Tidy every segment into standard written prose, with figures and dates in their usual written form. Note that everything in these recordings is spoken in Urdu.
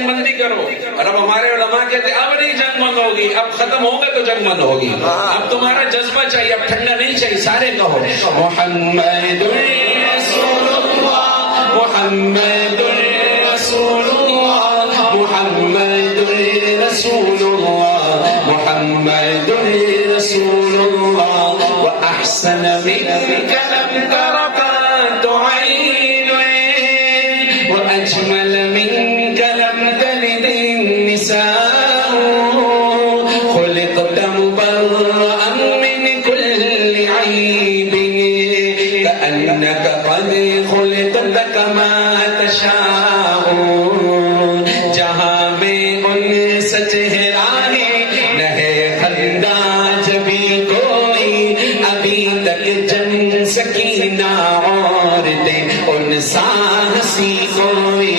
جنگ بندی کرو. اور اب ہمارے علماء کہتے اب نہیں جنگ بند ہوگی, اب ختم ہوگا تو جنگ بند ہوگی. اب تمہارا جذبہ چاہیے, اب ٹھنڈا نہیں چاہیے. سارے کہو محمد رسول اللہ, محمد رسول اللہ, محمد رسول اللہ, محمد رسول اللہ. وأحسن منك لم ترقت عين, وأجمل منك لم تلد النساء. خلقت مبرأ من كل عيب, كأنك قد خلقت كما تشاء. جہاں میں ان سچہرا نہ ہے خندہ جبھی کوئی, ابھی تک جن سکینہ عورتیں ان سا ہنسی کوئی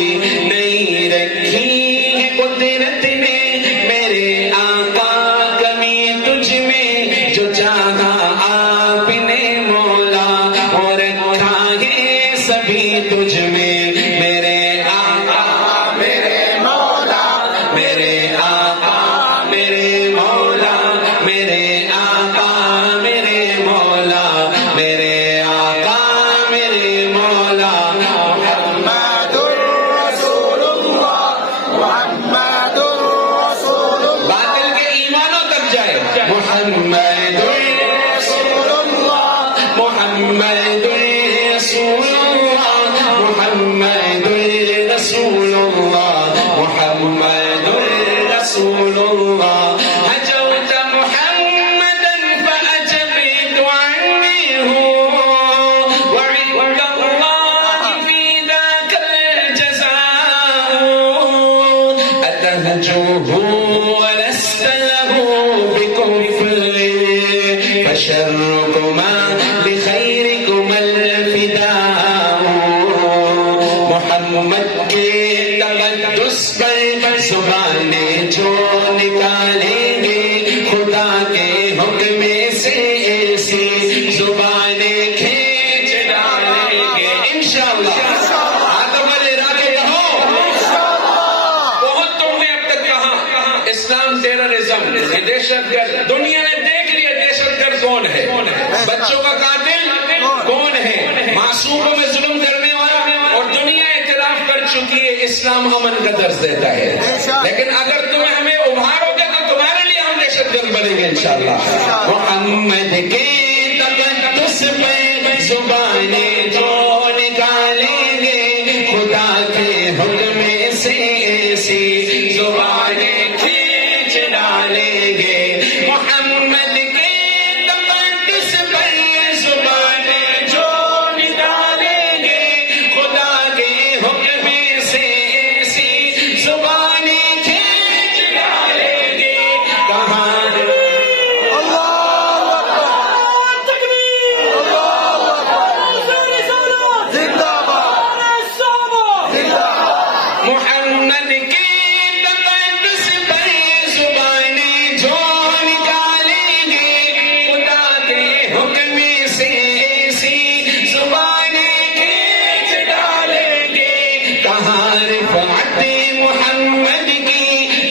نہیں رکھی ہے قدرت نے میرے آقا کمی تجھ میں, جو چاہا آپ نے مولا اور رکھا ہے سبھی تجھ میں. میرے آقا میرے مولا, میرے آقا میرے مولا, میرے آقا میرے مولا, میرے آقا میرے مولا. محمد رسول اللہ, محمد رسول اللہ. باطل کے ایمانوں تک جائے. محمد رسول اللہ, محمد رسول اللہ, محمد رسول اللہ, محمد رسول اللہ. هجوت محمدا فأجبت عنه, وعند الله في ذاك الجزاء. أتهجوه ولست له بكفر, فشركما بخيركما الفداء. محمد کے تقدس پر زبانیں جو نکالیں گے, خدا کے حکم سے ایسی زبانیں کھینچ ڈالیں گے انشاءاللہ. آدم والے راکے کہو بہت تم نے اب تک کہا اسلام ٹیررزم, یہ دہشت گرد. دنیا نے دیکھ لیا دہشت گرد کون ہے, بچوں کا قاتل کون ہے, معصوموں میں ظلم کرنے والا. اور دنیا اعتراف کر چکی ہے اسلام امن کا درس دیتا ہے. لیکن اگر تمہیں ہمیں ابھارو گے تو تمہارے لیے ہم دہشت گرد بنیں گے انشاءاللہ. محمد کے تقدس پہ زبانیں جو نکالیں گے, خدا کے حکم سے ایسی زبانیں کھینچ ڈالیں گے. محمد کے تقدس پر زبانیں جو نکالیں گے, خدا کے حکم سے ایسی زبانیں کھینچ ڈالیں گے. کہاں محمد کے تقدس پر زبانیں جو نکالیں گے, خدا کے حکم سے ایسی زبانیں کھینچ ڈالیں گے. کہاں رفعت محمد کی,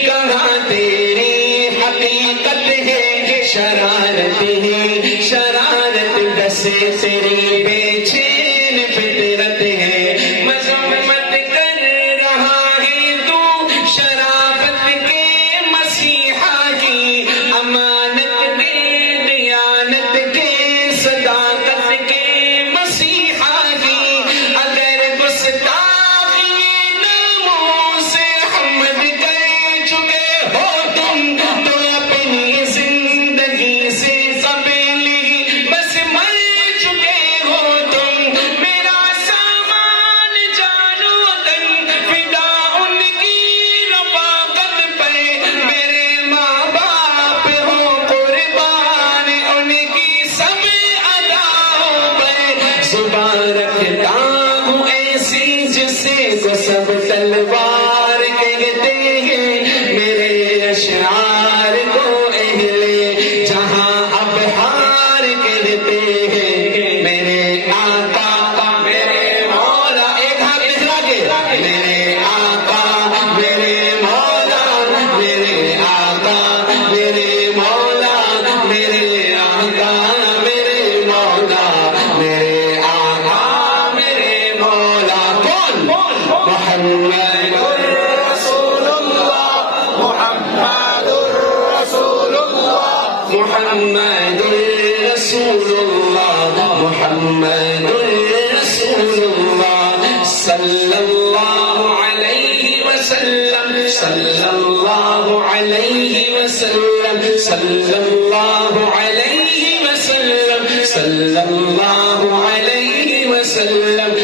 کہاں تیری حقیقت ہے. شرارت ہے شرارت دسے تیری بے چین فطرت ہے. مذمت کر رہا ہے تو شرافت کے مسیحا کی, امانت کے دیانت کے صداقت کے مسیحا کی. اگر گستاخی ناموس حمد کر چکے ہو تم, تو اپنی زندگی سے قبلی بس مر چکے ہو تم. میرا سامان جانو تن فدا ان کی رفاقت پر, میرے ماں باپ ہو قربان ان کی سب اداؤں پر. زبان رکھتا ہوں ایسی جسے کو سب تلوار کہتے ہیں, میرے اشعار کو اہل جہاں ابحار کہتے ہیں. میرے آقا میرے مولا, ایک ہاتھ دکھا کے, میرے آقا میرے محمد رسول اللہ صلی اللہ علیہ وسلم صلی اللہ علیہ وسلم صلی اللہ علیہ وسلم صلی اللہ علیہ وسلم